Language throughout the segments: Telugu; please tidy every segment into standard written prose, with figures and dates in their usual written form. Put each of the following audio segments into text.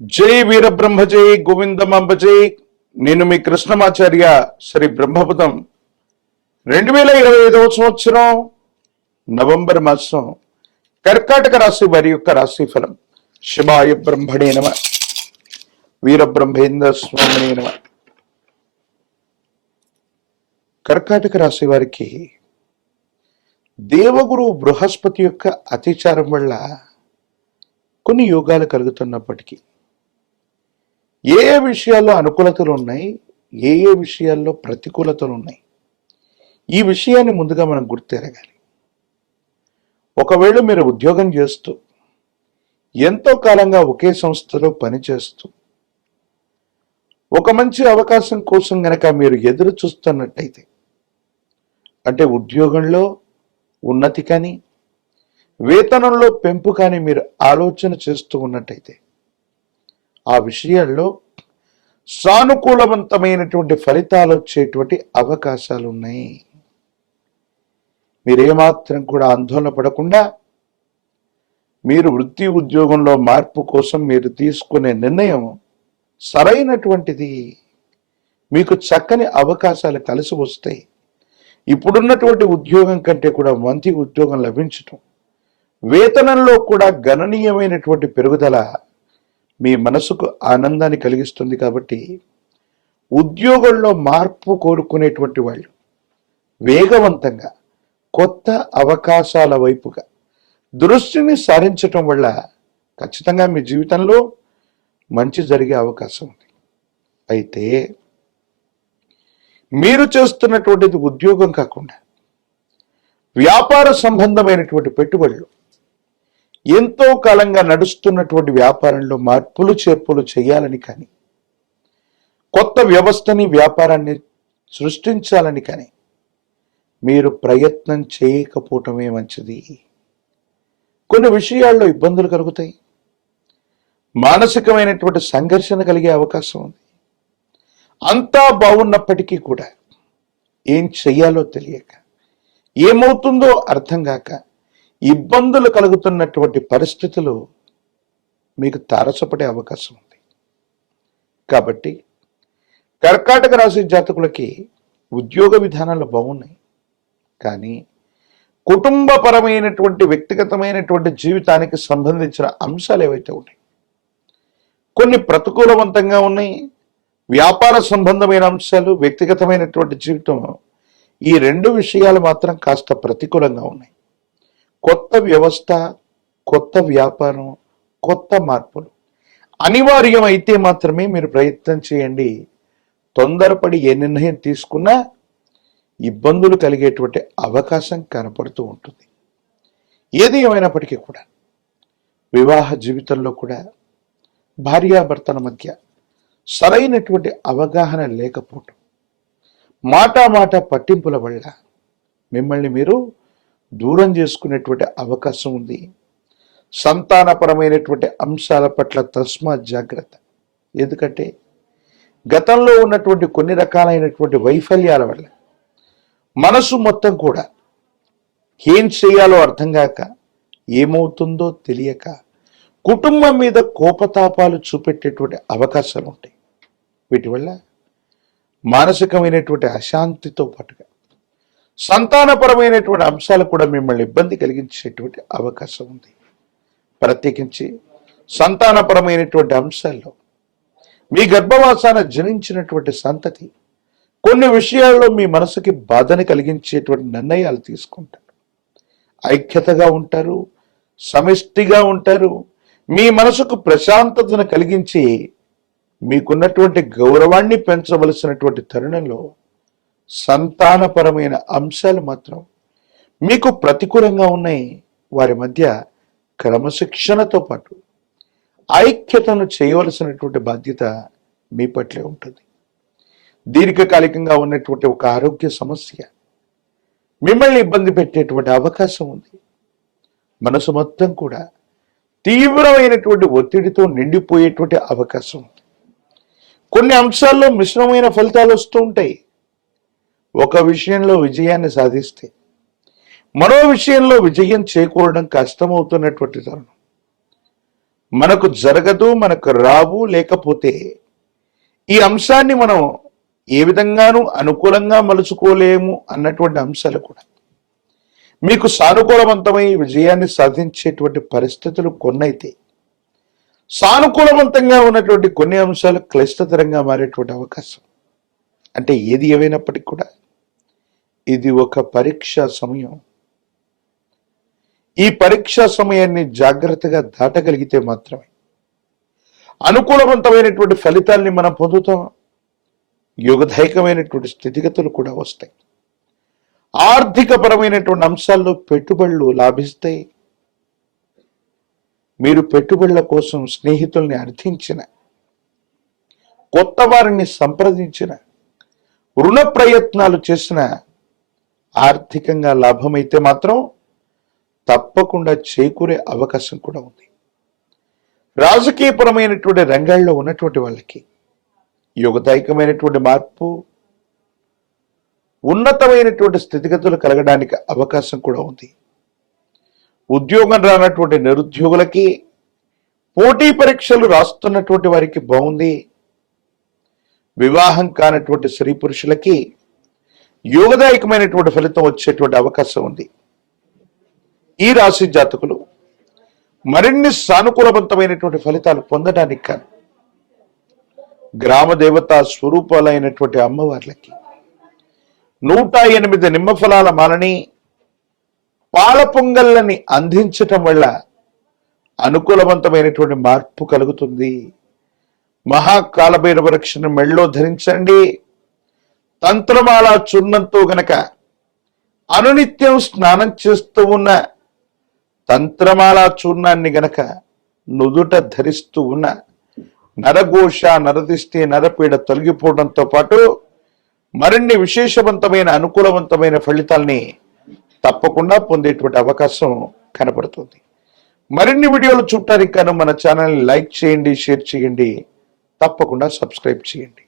జై వీరబ్రహ్మ జై గోవిందమాంబ జై. నేను మీ కృష్ణమాచార్య. శ్రీ బ్రహ్మపదం 2025 సంవత్సరం నవంబర్ మాసం కర్కాటక రాశి వారి యొక్క రాశి ఫలం. శివాయ బ్రహ్మణే నమ, వీరబ్రహ్మేంద్ర స్వామినే నమ. కర్కాటక రాశి వారికి దేవగురు బృహస్పతి యొక్క అతిచారం వల్ల కొన్ని యోగాలు కలుగుతున్నప్పటికీ ఏ ఏ విషయాల్లో అనుకూలతలు ఉన్నాయి, ఏ ఏ విషయాల్లో ప్రతికూలతలు ఉన్నాయి, ఈ విషయాన్ని ముందుగా మనం గుర్తెరగాలి. ఒకవేళ మీరు ఉద్యోగం చేస్తూ ఎంతో కాలంగా ఒకే సంస్థలో పనిచేస్తూ ఒక మంచి అవకాశం కోసం గనక మీరు ఎదురు చూస్తున్నట్టయితే, అంటే ఉద్యోగంలో ఉన్నతి కానీ వేతనంలో పెంపు కానీ మీరు ఆలోచన చేస్తూ ఉన్నట్టయితే, ఆ విషయాల్లో సానుకూలవంతమైనటువంటి ఫలితాలు వచ్చేటువంటి అవకాశాలు ఉన్నాయి. మీరేమాత్రం కూడా ఆందోళన పడకుండా మీరు వృత్తి ఉద్యోగంలో మార్పు కోసం మీరు తీసుకునే నిర్ణయం సరైనటువంటిది. మీకు చక్కని అవకాశాలు కలిసి వస్తాయి. ఇప్పుడున్నటువంటి ఉద్యోగం కంటే కూడా మంచి ఉద్యోగం లభించటం, వేతనంలో కూడా గణనీయమైనటువంటి పెరుగుదల మీ మనసుకు ఆనందాన్ని కలిగిస్తుంది. కాబట్టి ఉద్యోగంలో మార్పు కోరుకునేటువంటి వాళ్ళు వేగవంతంగా కొత్త అవకాశాల వైపుగా దృష్టిని సారించటం వల్ల ఖచ్చితంగా మీ జీవితంలో మంచి జరిగే అవకాశం ఉంది. అయితే మీరు చేస్తున్నటువంటిది ఉద్యోగం కాకుండా వ్యాపార సంబంధమైనటువంటి పెట్టుబడులు, ఎంతో కాలంగా నడుస్తున్నటువంటి వ్యాపారంలో మార్పులు చేర్పులు చేయాలని కానీ, కొత్త వ్యవస్థని వ్యాపారాన్ని సృష్టించాలని కానీ మీరు ప్రయత్నం చేయకపోవటమే మంచిది. కొన్ని విషయాల్లో ఇబ్బందులు కలుగుతాయి, మానసికమైనటువంటి సంఘర్షణ కలిగే అవకాశం ఉంది. అంతా బాగున్నప్పటికీ కూడా ఏం చెయ్యాలో తెలియక, ఏమవుతుందో అర్థం కాక ఇబ్బందులు కలుగుతున్నటువంటి పరిస్థితులు మీకు తారసపడే అవకాశం ఉంది. కాబట్టి కర్కాటక రాశి జాతకులకి ఉద్యోగ విధానాలు బాగున్నాయి, కానీ కుటుంబపరమైనటువంటి వ్యక్తిగతమైనటువంటి జీవితానికి సంబంధించిన అంశాలు ఏవైతే ఉన్నాయి కొన్ని ప్రతికూలవంతంగా ఉన్నాయి. వ్యాపార సంబంధమైన అంశాలు, వ్యక్తిగతమైనటువంటి జీవితం, ఈ రెండు విషయాలు మాత్రం కాస్త ప్రతికూలంగా ఉన్నాయి. కొత్త వ్యవస్థ, కొత్త వ్యాపారం, కొత్త మార్పులు అనివార్యం అయితే మాత్రమే మీరు ప్రయత్నం చేయండి. తొందరపడి ఏ నిర్ణయం తీసుకున్నా ఇబ్బందులు కలిగేటువంటి అవకాశం కనపడుతూ ఉంటుంది. ఏది ఏమైనప్పటికీ కూడా వివాహ జీవితంలో కూడా భార్యాభర్తల మధ్య సరైనటువంటి అవగాహన లేకపోవటం, మాట పట్టింపుల వల్ల మిమ్మల్ని మీరు దూరం చేసుకునేటువంటి అవకాశం ఉంది. సంతానపరమైనటువంటి అంశాల పట్ల తస్మాత్ జాగ్రత్త. ఎందుకంటే గతంలో ఉన్నటువంటి కొన్ని రకాలైనటువంటి వైఫల్యాల వల్ల మనసు మొత్తం కూడా ఏం చేయాలో అర్థం కాక, ఏమవుతుందో తెలియక కుటుంబం మీద కోపతాపాలు చూపెట్టేటువంటి అవకాశాలు ఉంటాయి. వీటి వల్ల మానసికమైనటువంటి అశాంతితో పాటుగా సంతానపరమైనటువంటి అంశాలు కూడా మిమ్మల్ని ఇబ్బంది కలిగించేటువంటి అవకాశం ఉంది. ప్రత్యేకించి సంతానపరమైనటువంటి అంశాల్లో మీ గర్భవాసాన జనించినటువంటి సంతతి కొన్ని విషయాల్లో మీ మనసుకి బాధని కలిగించేటువంటి నిర్ణయాలు తీసుకుంటారు. ఐక్యతగా ఉంటారు, సమిష్టిగా ఉంటారు. మీ మనసుకు ప్రశాంతతను కలిగించి మీకున్నటువంటి గౌరవాన్ని పెంచవలసినటువంటి తరుణంలో సంతానపరమైన అంశాలు మాత్రం మీకు ప్రతికూలంగా ఉన్నాయి. వారి మధ్య క్రమశిక్షణతో పాటు ఐక్యతను చేయవలసినటువంటి బాధ్యత మీ పట్లే ఉంటుంది. దీర్ఘకాలికంగా ఉన్నటువంటి ఒక ఆరోగ్య సమస్య మిమ్మల్ని ఇబ్బంది పెట్టేటువంటి అవకాశం ఉంది. మనసు మొత్తం కూడా తీవ్రమైనటువంటి ఒత్తిడితో నిండిపోయేటువంటి అవకాశం ఉంది. కొన్ని అంశాల్లో మిశ్రమైన ఫలితాలు వస్తూ ఉంటాయి. ఒక విషయంలో విజయాన్ని సాధిస్తే మరో విషయంలో విజయం చేకూరడం కష్టమవుతున్నటువంటి తరుణం. మనకు జరగదు, మనకు రావు, లేకపోతే ఈ అంశాన్ని మనం ఏ విధంగానూ అనుకూలంగా మలుచుకోలేము అన్నటువంటి అంశాలు కూడా మీకు సానుకూలవంతమై విజయాన్ని సాధించేటువంటి పరిస్థితులు కొన్నైతే, సానుకూలవంతంగా ఉన్నటువంటి కొన్ని అంశాలు క్లిష్టతరంగా మారేటువంటి అవకాశం. అంటే ఏది ఏమైనప్పటికీ కూడా ఇది ఒక పరీక్షా సమయం. ఈ పరీక్షా సమయాన్ని జాగ్రత్తగా దాటగలిగితే మాత్రమే అనుకూలవంతమైనటువంటి ఫలితాల్ని మనం పొందుతాం. యోగదాయకమైనటువంటి స్థితిగతులు కూడా వస్తాయి. ఆర్థికపరమైనటువంటి అంశాల్లో పెట్టుబడులు లాభిస్తాయి. మీరు పెట్టుబడుల కోసం స్నేహితుల్ని అర్థించిన, కొత్త వారిని సంప్రదించిన, రుణ ప్రయత్నాలు చేసిన ఆర్థికంగా లాభమైతే మాత్రం తప్పకుండా చేకూరే అవకాశం కూడా ఉంది. రాజకీయపరమైనటువంటి రంగాల్లో ఉన్నటువంటి వాళ్ళకి యోగదాయకమైనటువంటి మార్పు, ఉన్నతమైనటువంటి స్థితిగతులు కలగడానికి అవకాశం కూడా ఉంది. ఉద్యోగం రానటువంటి నిరుద్యోగులకి, పోటీ పరీక్షలు రాస్తున్నటువంటి వారికి బాగుంది. వివాహం కానటువంటి స్త్రీ పురుషులకి యోగదాయకమైనటువంటి ఫలితం వచ్చేటువంటి అవకాశం ఉంది. ఈ రాశి జాతకులు మరిన్ని సానుకూలవంతమైనటువంటి ఫలితాలు పొందడానికి కాను గ్రామ దేవతా స్వరూపాలైనటువంటి అమ్మవార్లకి 108 నిమ్మఫలాల మాలని, పాల పొంగళ్ళని అందించటం వల్ల అనుకూలవంతమైనటువంటి మార్పు కలుగుతుంది. మహాకాలభైరవ రక్షణ మెళ్ళో ధరించండి. తంత్రమాల చూర్ణంతో గనక అనునిత్యం స్నానం చేస్తూ ఉన్న తంత్రమాల చూర్ణాన్ని గనక నుదుట ధరిస్తూ ఉన్న నరఘోష, నరదిష్టి, నరపీడ తొలగిపోవడంతో పాటు మరిన్ని విశేషవంతమైన అనుకూలవంతమైన ఫలితాల్ని తప్పకుండా పొందేటువంటి అవకాశం కనబడుతుంది. మరిన్ని వీడియోలు చూడటానికి గాను మన ఛానల్ని లైక్ చేయండి, షేర్ చేయండి, తప్పకుండా సబ్స్క్రైబ్ చేయండి.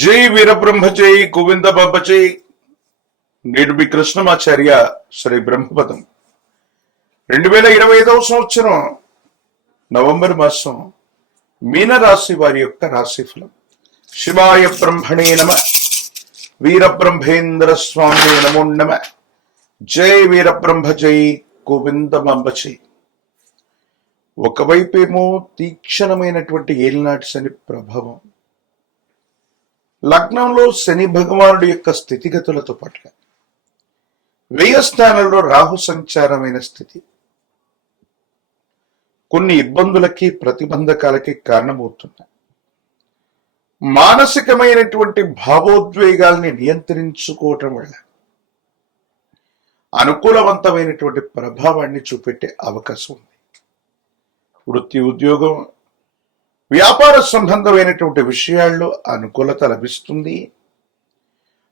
జై వీరబ్రహ్మ జై గోవింద బాబా జై. నేడు మీ కృష్ణమాచార్య శ్రీ బ్రహ్మపదం 2025వ సంవత్సరం నవంబర్ మాసం మీనరాశి వారి యొక్క రాశిఫలం. శివాయ బ్రహ్మణే నమ, వీరబ్రహ్మేంద్ర స్వామి నమో నమ. జై వీరబ్రహ్మ జై గోవిందమాంబ జై. ఒకవైపేమో తీక్షణమైనటువంటి ఏలినాటి శని ప్రభావం, లగ్నంలో శని భగవానుడి యొక్క స్థితిగతులతో పాటుగా వ్యయ స్థానంలో రాహు సంచారమైన స్థితి కొన్ని ఇబ్బందులకి, ప్రతిబంధకాలకి కారణమవుతున్నాయి. మానసికమైనటువంటి భావోద్వేగాల్ని నియంత్రించుకోవటం వల్ల అనుకూలవంతమైనటువంటి ప్రభావాన్ని చూపెట్టే అవకాశం ఉంది. వృత్తి, ఉద్యోగం, వ్యాపార సంబంధమైనటువంటి విషయాల్లో అనుకూలత లభిస్తుంది.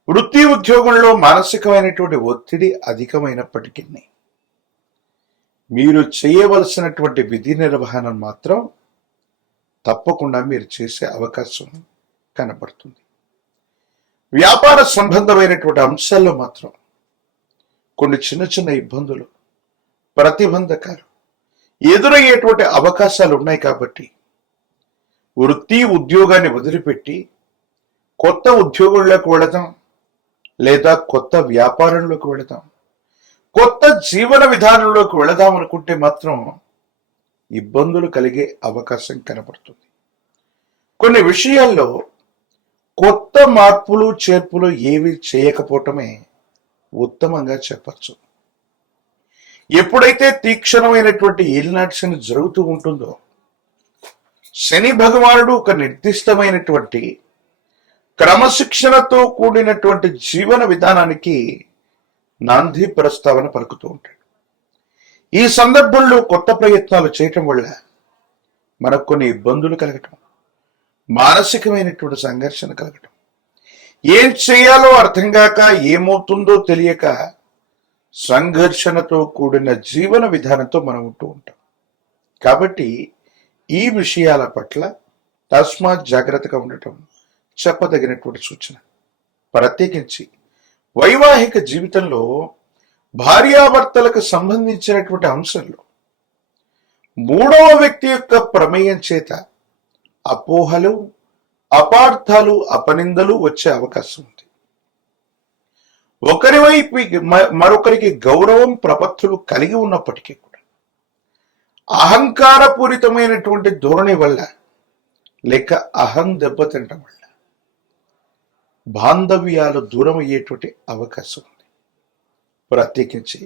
వృత్తి, ఉద్యోగంలో మానసికమైనటువంటి ఒత్తిడి అధికమైనప్పటికీ మీరు చేయవలసినటువంటి విధి నిర్వహణ మాత్రం తప్పకుండా మీరు చేసే అవకాశం కనబడుతుంది. వ్యాపార సంబంధమైనటువంటి అంశాల్లో మాత్రం కొన్ని చిన్న చిన్న ఇబ్బందులు, ప్రతిబంధకాలు ఎదురయ్యేటువంటి అవకాశాలు ఉన్నాయి. కాబట్టి వృత్తి, ఉద్యోగాన్ని వదిలిపెట్టి కొత్త ఉద్యోగంలోకి వెళదాం, లేదా కొత్త వ్యాపారంలోకి వెళదాం, కొత్త జీవన విధానంలోకి వెళదాం అనుకుంటే మాత్రం ఇబ్బందులు కలిగే అవకాశం కనబడుతుంది. కొన్ని విషయాల్లో కొత్త మార్పులు, చేర్పులు ఏవి చేయకపోవటమే ఉత్తమంగా చెప్పచ్చు. ఎప్పుడైతే తీక్షణమైనటువంటి ఏలినాటి శని జరుగుతూ ఉంటుందో, శని భగవానుడు ఒక నిర్దిష్టమైనటువంటి క్రమశిక్షణతో కూడినటువంటి జీవన విధానానికి నాంది ప్రస్తావన పలుకుతూ ఉంటాడు. ఈ సందర్భంలో కొత్త ప్రయత్నాలు చేయటం వల్ల మనకు కొన్ని ఇబ్బందులు కలగటం, మానసికమైనటువంటి సంఘర్షణ కలగటం, ఏం చేయాలో అర్థం కాక, ఏమవుతుందో తెలియక సంఘర్షణతో కూడిన జీవన విధానంతో మనం ఉంటూ ఉంటాం. కాబట్టి ఈ విషయాల పట్ల తస్మాత్ జాగ్రత్తగా ఉండటం చెప్పదగినటువంటి సూచన. ప్రత్యేకించి వైవాహిక జీవితంలో భార్యాభర్తలకు సంబంధించినటువంటి అంశంలో మూడవ వ్యక్తి యొక్క ప్రమేయం చేత అపోహలు, అపార్థాలు, అపనిందలు వచ్చే అవకాశం ఉంది. ఒకరి వైపు మరొకరికి గౌరవం, ప్రపత్తులు కలిగి ఉన్నప్పటికీ కూడా అహంకారపూరితమైనటువంటి ధోరణి వల్ల లేక అహం దెబ్బతింటం వల్ల బాంధవ్యాలు దూరం అయ్యేటువంటి అవకాశం ఉంది. ప్రత్యేకించి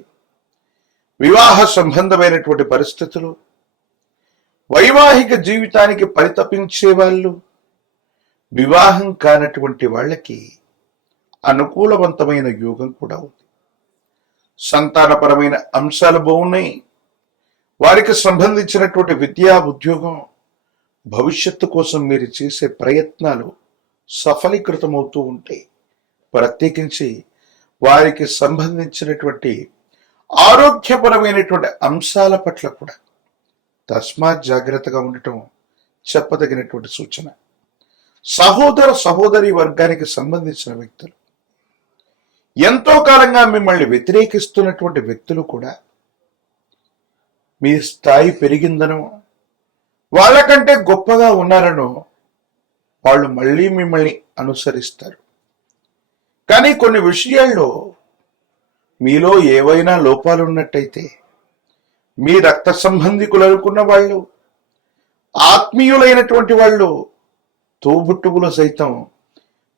వివాహ సంబంధమైనటువంటి పరిస్థితులు, వైవాహిక జీవితానికి పరితపించే వాళ్ళు, వివాహం కానటువంటి వాళ్ళకి అనుకూలవంతమైన యోగం కూడా ఉంది. సంతానపరమైన అంశాలు బాగున్నాయి. వారికి సంబంధించినటువంటి విద్యా, ఉద్యోగం, భవిష్యత్తు కోసం మీరు చేసే ప్రయత్నాలు సఫలీకృతమవుతూ ఉంటాయి. ప్రత్యేకించి వారికి సంబంధించినటువంటి ఆరోగ్యపరమైనటువంటి అంశాల పట్ల కూడా తస్మాత్ జాగ్రత్తగా ఉండటం చెప్పదగినటువంటి సూచన. సహోదర సహోదరి వర్గానికి సంబంధించిన వ్యక్తులు, ఎంతో కాలంగా మిమ్మల్ని వ్యతిరేకిస్తున్నటువంటి వ్యక్తులు కూడా మీ స్థాయి పెరిగిందనో, వాళ్ళకంటే గొప్పగా ఉన్నారనో వాళ్ళు మళ్ళీ మిమ్మల్ని అనుసరిస్తారు. కానీ కొన్ని విషయాల్లో మీలో ఏవైనా లోపాలున్నట్టయితే మీ రక్త సంబంధికులు అనుకున్న వాళ్ళు, ఆత్మీయులైనటువంటి వాళ్ళు, తోబుట్టువులు సైతం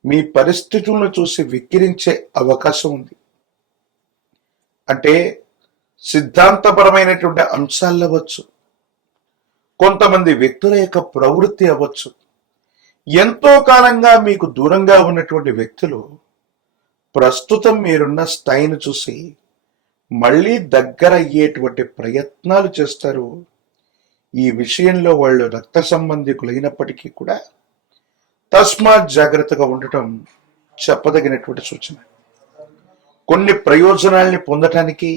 మీ పరిస్థితులను చూసి విక్కిరించే అవకాశం ఉంది. అంటే సిద్ధాంతపరమైనటువంటి అంశాలు అవ్వచ్చు, కొంతమంది వ్యక్తుల యొక్క ప్రవృత్తి అవ్వచ్చు. ఎంతో కాలంగా మీకు దూరంగా ఉన్నటువంటి వ్యక్తులు ప్రస్తుతం మీరున్న స్థాయిని చూసి మళ్ళీ దగ్గర అయ్యేటువంటి ప్రయత్నాలు చేస్తారు. ఈ విషయంలో వాళ్ళు రక్త సంబంధికులైనప్పటికీ కూడా తస్మాత్ జాగ్రత్తగా ఉండటం చెప్పదగినటువంటి సూచన. కొన్ని ప్రయోజనాల్ని పొందటానికి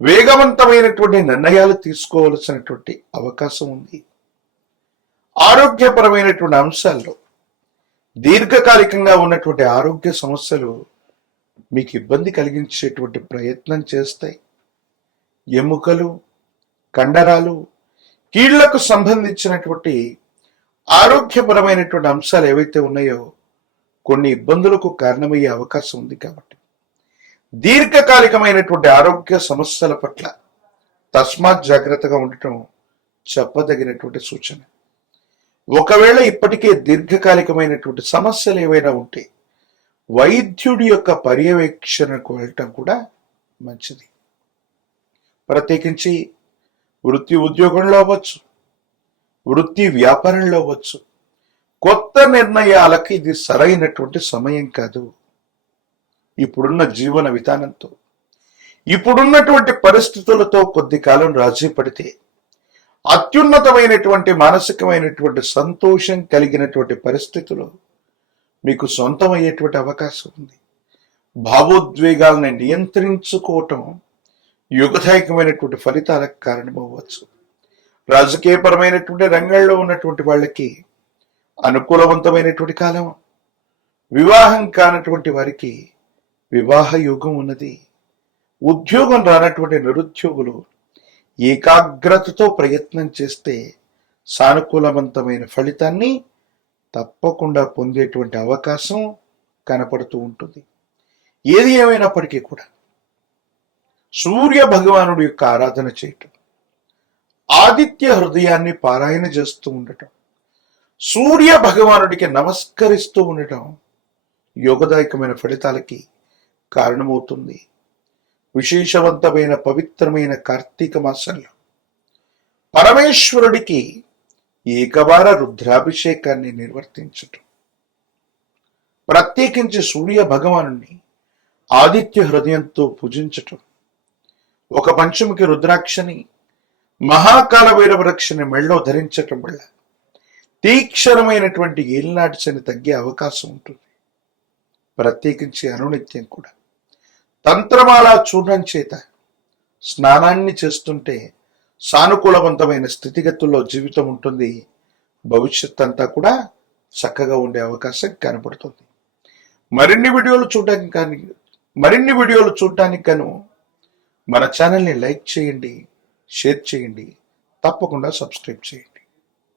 వేగవంతమైనటువంటి నిర్ణయాలు తీసుకోవలసినటువంటి అవకాశం ఉంది. ఆరోగ్యపరమైనటువంటి అంశాల్లో దీర్ఘకాలికంగా ఉన్నటువంటి ఆరోగ్య సమస్యలు మీకు ఇబ్బంది కలిగించేటువంటి ప్రయత్నం చేస్తాయి. ఎముకలు, కండరాలు, కీళ్లకు సంబంధించినటువంటి ఆరోగ్యపరమైనటువంటి అంశాలు ఏవైతే ఉన్నాయో కొన్ని ఇబ్బందులకు కారణమయ్యే అవకాశం ఉంది. కాబట్టి దీర్ఘకాలికమైనటువంటి ఆరోగ్య సమస్యల పట్ల తస్మాత్ జాగ్రత్తగా ఉండటం చెప్పదగినటువంటి సూచన. ఒకవేళ ఇప్పటికే దీర్ఘకాలికమైనటువంటి సమస్యలు ఏవైనా ఉంటే వైద్యుడి యొక్క పర్యవేక్షణకు వెళ్ళటం కూడా మంచిది. ప్రత్యేకించి వృత్తి ఉద్యోగంలో అవ్వచ్చు, వృత్తి వ్యాపారంలో అవ్వచ్చు, కొత్త నిర్ణయాలకు ఇది సరైనటువంటి సమయం కాదు. ఇప్పుడున్న జీవన విధానంతో, ఇప్పుడున్నటువంటి పరిస్థితులతో కొద్ది కాలం రాజీ పడితే అత్యున్నతమైనటువంటి మానసికమైనటువంటి సంతోషం కలిగినటువంటి పరిస్థితులు మీకు సొంతమయ్యేటువంటి అవకాశం ఉంది. భావోద్వేగాలను నియంత్రించుకోవటం యుగదాయకమైనటువంటి ఫలితాలకు కారణమవ్వచ్చు. రాజకీయపరమైనటువంటి రంగాల్లో ఉన్నటువంటి వాళ్ళకి అనుకూలవంతమైనటువంటి కాలం. వివాహం కానటువంటి వారికి వివాహ యోగం ఉన్నది. ఉద్యోగం రానటువంటి నిరుద్యోగులు ఏకాగ్రతతో ప్రయత్నం చేస్తే సానుకూలవంతమైన ఫలితాన్ని తప్పకుండా పొందేటువంటి అవకాశం కనపడుతూ ఉంటుంది. ఏది ఏమైనప్పటికీ కూడా సూర్య భగవానుడి యొక్క ఆరాధన చేయటం, ఆదిత్య హృదయాన్ని పారాయణ చేస్తూ ఉండటం, సూర్య భగవానుడికి నమస్కరిస్తూ ఉండటం యోగదాయకమైన ఫలితాలకి కారణమవుతుంది. విశేషవంతమైన పవిత్రమైన కార్తీక మాసంలో పరమేశ్వరుడికి ఏకవార రుద్రాభిషేకాన్ని నిర్వర్తించటం, ప్రత్యేకించి సూర్య భగవానుని ఆదిత్య హృదయంతో పూజించటం, ఒక పంచముఖి రుద్రాక్షని, మహాకాల వైరవరక్షని మెళ్ళో ధరించటం వల్ల తీక్షణమైనటువంటి ఏలినాటి శని తగ్గే అవకాశం ఉంటుంది. ప్రత్యేకించి అనునిత్యం కూడా తంత్రమాల చూర్ణం చేత స్నానాన్ని చేస్తుంటే సానుకూలవంతమైన స్థితిగతుల్లో జీవితం ఉంటుంది. భవిష్యత్ అంతా కూడా చక్కగా ఉండే అవకాశం కనపడుతుంది. మరిన్ని వీడియోలు చూడటానికి గాను మన ఛానల్ని లైక్ చేయండి, షేర్ చేయండి, తప్పకుండా సబ్స్క్రైబ్ చేయండి.